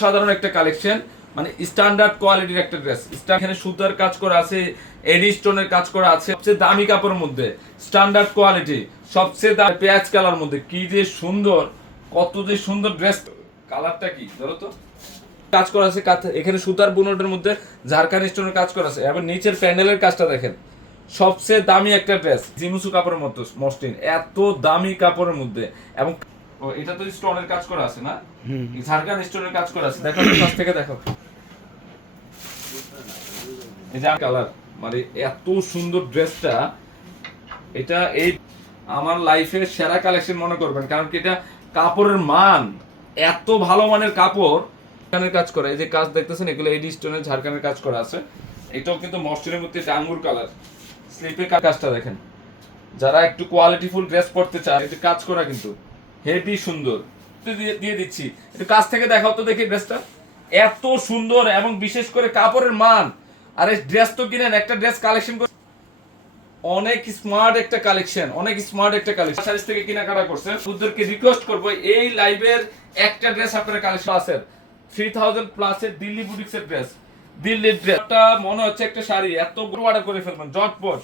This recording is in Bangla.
সাধারণ একটা কালেকশন, মানে স্ট্যান্ডার্ড কোয়ালিটির একটা ড্রেস। এখানে সুতার কাজ করা আছে, এডি স্টোনের কাজ করা আছে, সবচেয়ে দামি কাপড়ের মধ্যে স্ট্যান্ডার্ড কোয়ালিটি, সবচেয়ে দামি পেঁয়াজ কালার মধ্যে। কি যে সুন্দর, কত যে সুন্দর ড্রেস। কালারটা কি ধরো তো, কাজ করা আছে এখানে সুতার বুনটের মধ্যে ঝাড়খান স্টোনের কাজ করা আছে, এবং নিচের প্যান্ডেলের কাজটা দেখেন। সবচেয়ে দামি একটা ড্রেস, জিমুসু কাপড়ের মতো মসলিন, এত দামি কাপড়ের মধ্যে। এবং এটা তো স্টোনের কাজ করা আছে না, ঝাড়খান স্টোনের কাজ করা আছে। দেখো কাছ থেকে দেখো, এই যে কালার, মানে এত সুন্দর ড্রেসটা। এটা এই আমার লাইফের সেরা কালেকশন মনে করবেন, কারণ কি এটা কাপড়ের মান, এত ভালো মানের কাপড়। ঝাড়খানের কাজ করা, এই যে কাজ দেখতেছেন এগুলো এডি স্টোনের ঝাড়খানের কাজ করা আছে। এটাও কিন্তু মসলিনের মধ্যে ডাঙ্গুর কালার, স্লিপে কাজটা দেখেন। যারা একটু কোয়ালিটিফুল ড্রেস পরতে চায়, এটা কাজ করা কিন্তু হেভি সুন্দর। দিয়ে দিচ্ছি, একটু কাছ থেকে দেখাও তো দেখি ড্রেসটা। এত সুন্দর, এবং বিশেষ করে কাপড়ের মান। আরে ড্রেস তো কিনেন, একটা ড্রেস কালেকশন করে অনেক স্মার্ট একটা কালেকশন, অনেক স্মার্ট একটা কালেকশন। সাইজ থেকে কেনাকাটা করছেন, ওদেরকে রিকোয়েস্ট করবো এই লাইভের একটা ড্রেস আপনারা কালেকশন আছে 3000 প্লাসের দিল্লি বুটিক্সের ড্রেস। দিল্লির ড্রেসটা মনে হচ্ছে একটা শাড়ি, এত বড় অর্ডার করে ফেলবেন জটপট।